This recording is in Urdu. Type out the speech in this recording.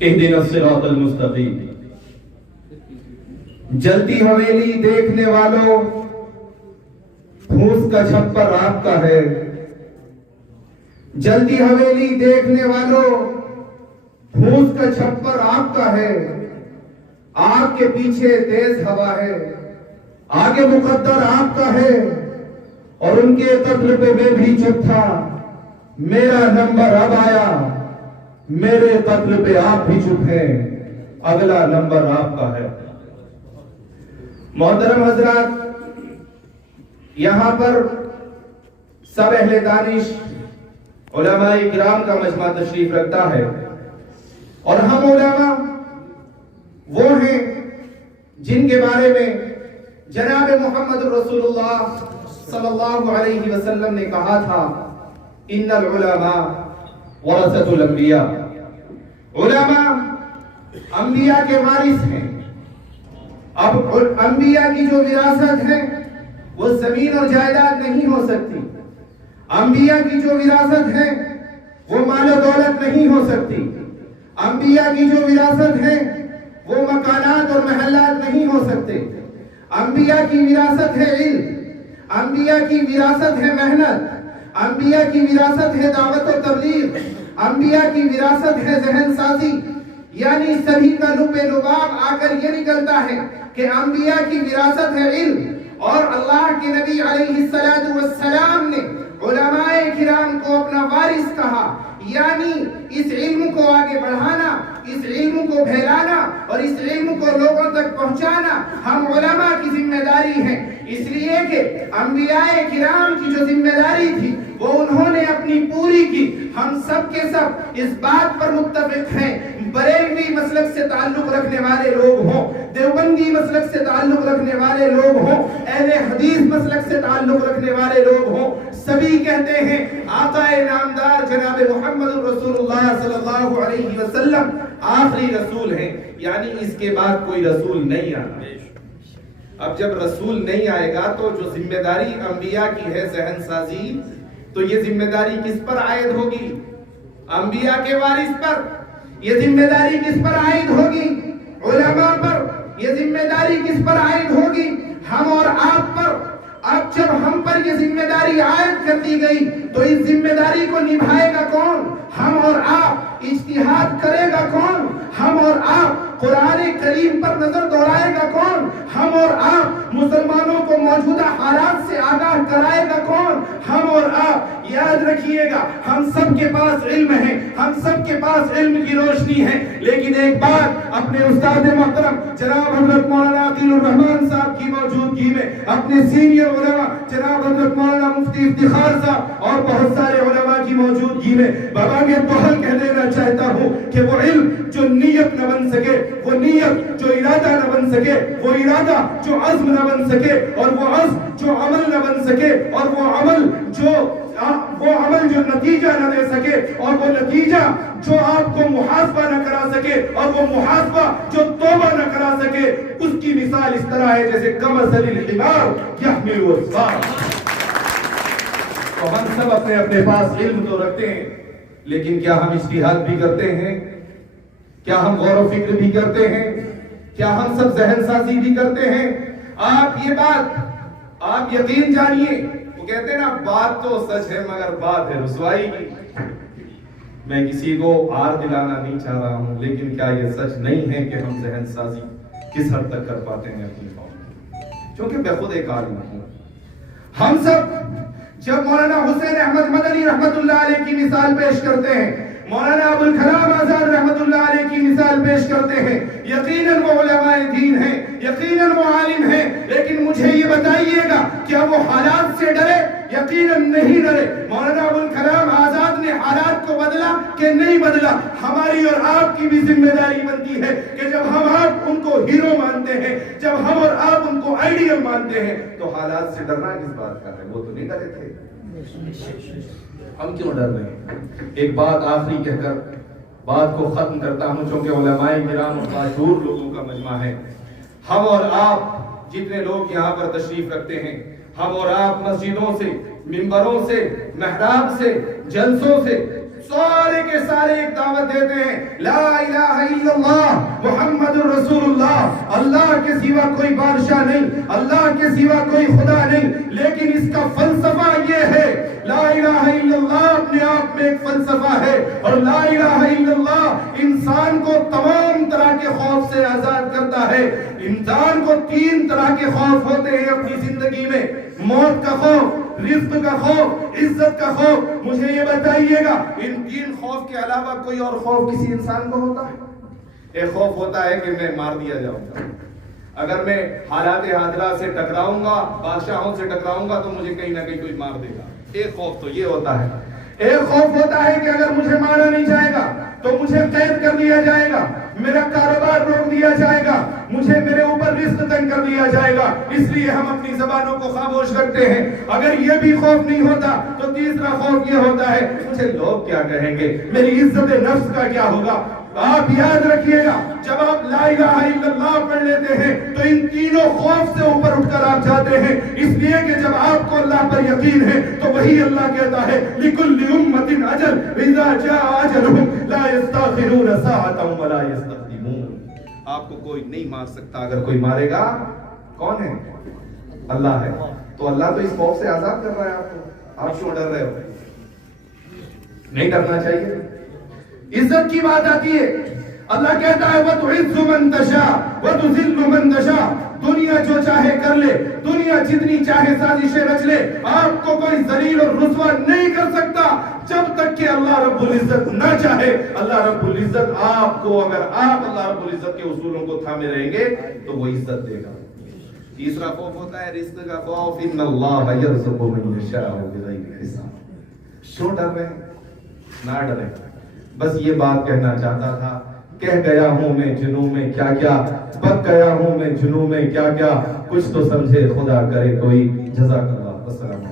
اہدنا الصراط المستقیم۔ جلتی حویلی دیکھنے والوں، پھوس کا چھپر آپ کا ہے۔ جلتی حویلی دیکھنے والوں، پھوس کا چھپر آپ کا ہے۔ آپ کے پیچھے تیز ہوا ہے، آگے مقدر آپ کا ہے۔ اور ان کے قتل پہ میں بھی چپ تھا، میرا نمبر اب آیا، میرے قتل پہ آپ بھی چپ ہیں، اگلا نمبر آپ کا ہے۔ محترم حضرات، یہاں پر سب اہل دانش علماء کرام کا مجمع تشریف رکھتا ہے، اور ہم علماء وہ ہیں جن کے بارے میں جناب محمد رسول اللہ صلی اللہ علیہ وسلم نے کہا تھا، ان العلماء ورثۃ الانبیاء، علماء انبیاء کے وارث ہیں۔ اب انبیاء کی جو وراثت ہے وہ زمین اور جائیداد نہیں ہو سکتی، انبیاء کی جو وراثت ہے وہ مال و دولت نہیں ہو سکتی، انبیاء کی جو وراثت ہے وہ مکانات اور محلات نہیں ہو سکتے، انبیاء کی وراثت ہے علم، انبیاء کی وراثت ہے محنت، انبیاء کی وراثت ہے دعوت و تبلیغ، انبیاء کی وراثت ہے ذہن سازی۔ یعنی سبھی کا لب لباب آ کر یہ نکلتا ہے کہ انبیاء کی وراثت ہے علم، اور اللہ کے نبی علیہ السلام نے علماء کرام کو اپنا وارث کہا۔ یعنی اس علم کو آگے بڑھانا، اس علم کو پھیلانا اور اس علم کو لوگوں تک پہنچانا ہم علماء کی ذمہ داری ہے۔ اس لیے کہ انبیاء کرام کی جو ذمہ داری تھی وہ انہوں نے اپنی پوری کی۔ ہم سب کے سب اس بات پر متفق ہیں، بریلوی مسلک سے تعلق رکھنے والے لوگ ہوں، دیوبندی مسلک سے تعلق رکھنے والے لوگ ہوں، اہل حدیث مسلک سے تعلق رکھنے والے لوگ ہوں، سبھی کہتے ہیں آقا نامدار جناب محمد رسول اللہ صلی اللہ علیہ وسلم آخری رسول ہیں، یعنی اس کے بعد کوئی رسول نہیں آنا۔ اب جب رسول نہیں آئے گا تو جو ذمہ داری انبیاء کی ہے ذہن سازی، تو یہ ذمہ داری کس پر عائد ہوگی؟ انبیاء کے وارث پر۔ یہ ذمہ داری کس پر عائد ہوگی؟ علماء پر۔ یہ ذمہ داری کس پر عائد ہوگی؟ ہم اور آپ پر۔ اب جب ہم پر یہ ذمہ داری عائد کر دی گئی تو اس ذمہ داری کو نبھائے گا کون؟ ہم اور آپ۔ اجتہاد کرے گا کون؟ ہم اور آپ۔ قرآن کریم پر نظر دوڑائے گا کون؟ ہم اور آپ۔ مسلمانوں کو موجودہ حالات سے آگاہ کرائے گا کون؟ ہم اور آپ۔ یاد رکھیے گا، ہم سب کے پاس علم ہے، ہم سب کے پاس علم کی روشنی ہے، لیکن ایک بات اپنے استاد محترم جناب حضرت مولانا عقیل الرحمان صاحب کی موجودگی میں، اپنے سینئر علماء جناب حضرت مولانا مفتی افتخار صاحب اور بہت سارے علماء کی موجودگی میں بابا کے توہل کہہ دینا چاہتا ہوں کہ وہ علم جو نیت نہ بن سکے، وہ نیت جو ارادہ نہ بن سکے، وہ ارادہ جو عزم نہ بن سکے، اور وہ عزم جو عمل نہ بن سکے، اور وہ عمل جو نتیجہ نہ دے سکے، اور وہ نتیجہ جو آپ کو محاسبہ نہ کرا سکے، اور وہ محاسبہ جو توبہ نہ کرا سکے، اس کی مثال اس طرح ہے جیسے کمثل الحمار یحمل اسفارا۔ تو ہم سب اپنے اپنے پاس علم تو رکھتے ہیں، لیکن کیا ہم اجتہاد بھی کرتے ہیں؟ کیا ہم غور و فکر بھی کرتے ہیں؟ کیا ہم سب ذہن سازی بھی کرتے ہیں؟ آپ یہ بات آپ یقین جانیے، وہ کہتے ہیں نا بات تو سچ ہے مگر بات ہے رسوائی کی۔ میں کسی کو ہار دلانا نہیں چاہ رہا ہوں، لیکن کیا یہ سچ نہیں ہے کہ ہم ذہن سازی کس حد تک کر پاتے ہیں اپنی قوم میں؟ کیونکہ میں خود ایک عالم ہوں۔ ہم سب جب مولانا حسین احمد مدنی رحمت اللہ علیہ کی مثال پیش کرتے ہیں، مولانا ابوالکلام آزاد رحمت اللہ علیہ کی مثال پیش کرتے ہیں، یقیناً وہ علماء دین ہیں، یقیناً وہ عالم ہیں، لیکن مجھے یہ بتائیے گا کیا وہ حالات سے ڈرے؟ یقیناً نہیں ڈرے۔ مولانا ابوالکلام آزاد نے حالات کو بدلا کہ نہیں بدلا؟ ہماری اور آپ کی بھی ذمہ داری بنتی ہے کہ جب ہم آپ ان کو ہیرو مانتے ہیں، جب ہم اور آپ ان کو آئیڈیل مانتے ہیں، تو حالات سے ڈرنا کس بات کا ہے؟ وہ تو نہیں ڈرے تھے، ہم کیوں ڈر رہے ہیں؟ ایک بات آخری کہہ کر بات کو ختم کرتا ہوں، چونکہ علماء کرام اور معذور لوگوں کا مجمع ہے۔ ہم اور آپ جتنے لوگ یہاں پر تشریف رکھتے ہیں، ہم اور آپ مسجدوں سے، منبروں سے، محراب سے، جلسوں سے سارے کے سارے ایک دعوت دیتے ہیں لا الہ الا اللہ محمد رسول اللہ، اللہ کے سوا کوئی بادشاہ نہیں، اللہ کے سوا کوئی خدا نہیں، لیکن اس کا فلسفہ یہ ہے لا الہ الا اللہ اپنے آپ میں ایک فلسفہ ہے، اور لا الہ الا اللہ انسان کو تمام طرح کے خوف سے آزاد کرتا ہے۔ انسان کو 3 طرح کے خوف ہوتے ہیں اپنی زندگی میں، موت کا خوف، رزق کا خوف، عزت کا خوف۔ مجھے یہ بتائیے گا ان 3 خوف کے علاوہ کوئی اور خوف کسی انسان کو ہوتا ہے؟ ایک خوف ہوتا ہے کہ میں مار دیا جاؤں گا، اگر میں حالات حاضرہ سے ٹکراؤں گا، بادشاہوں سے ٹکراؤں گا تو مجھے کہیں نہ کہیں کوئی مار دے گا، ایک خوف تو یہ ہوتا ہے۔ ایک خوف ہوتا ہے کہ اگر مجھے مارا نہیں جائے گا تو مجھے قید کر دیا جائے گا، میرا کاروبار روک دیا جائے گا، مجھے میرے اوپر رزق تنگ کر دیا جائے گا، اس لیے ہم اپنی زبانوں کو خاموش رکھتے ہیں۔ اگر یہ بھی خوف نہیں ہوتا تو تیسرا خوف یہ ہوتا ہے مجھے لوگ کیا کہیں گے، میری عزت نفس کا کیا ہوگا۔ آپ یاد رکھیے گا جب آپ لا الہ الا اللہ پڑھ لیتے ہیں تو ان تینوں خوف سے اوپر اٹھ کر آپ جاتے ہیں، اس لیے کہ جب آپ کو اللہ پر یقین ہے تو وہی اللہ کہتا ہے لِكُلِّ أُمَّةٍ أَجَلٌ وَإِذَا جَاءَ أَجَلُهُمْ لَا يَسْتَأْخِرُونَ سَاعَةً وَلَا يَسْتَقْدِمُونَ۔ آپ کو کوئی نہیں مار سکتا، اگر کوئی مارے گا کون ہے؟ اللہ ہے۔ تو اللہ تو اس خوف سے آزاد کر رہا ہے آپ کو، آپ کیوں ڈر رہے ہو؟ نہیں ڈرنا چاہیے۔ عزت کی بات آتی ہے، اللہ کہتا ہے وَتُعِزُّ مَن تَشَاءُ وَتُذِلُّ مَن تَشَاءُ، دنیا جو چاہے کر لے، دنیا جتنی چاہے سازشیں رچ لے، آپ کو کوئی ذلیل اور رسوا نہیں کر سکتا جب تک کہ اللہ رب العزت نہ چاہے۔ اللہ رب العزت آپ کو، اگر آپ اللہ رب العزت کے اصولوں کو تھامے رہیں گے تو وہ عزت دے گا۔ تیسرا خوف ہوتا ہے رزق کا خوف، ان اللہ یرزق من یشاء بغیر حساب۔ کیوں ڈر رہے ہیں؟ نہ ڈریں، بس یہ بات کہنا چاہتا تھا۔ کہہ گیا ہوں میں جنوں میں کیا کیا، بک گیا ہوں میں جنوں میں کیا کیا، کچھ تو سمجھے خدا کرے کوئی۔ جزاک اللہ، السلام علیکم۔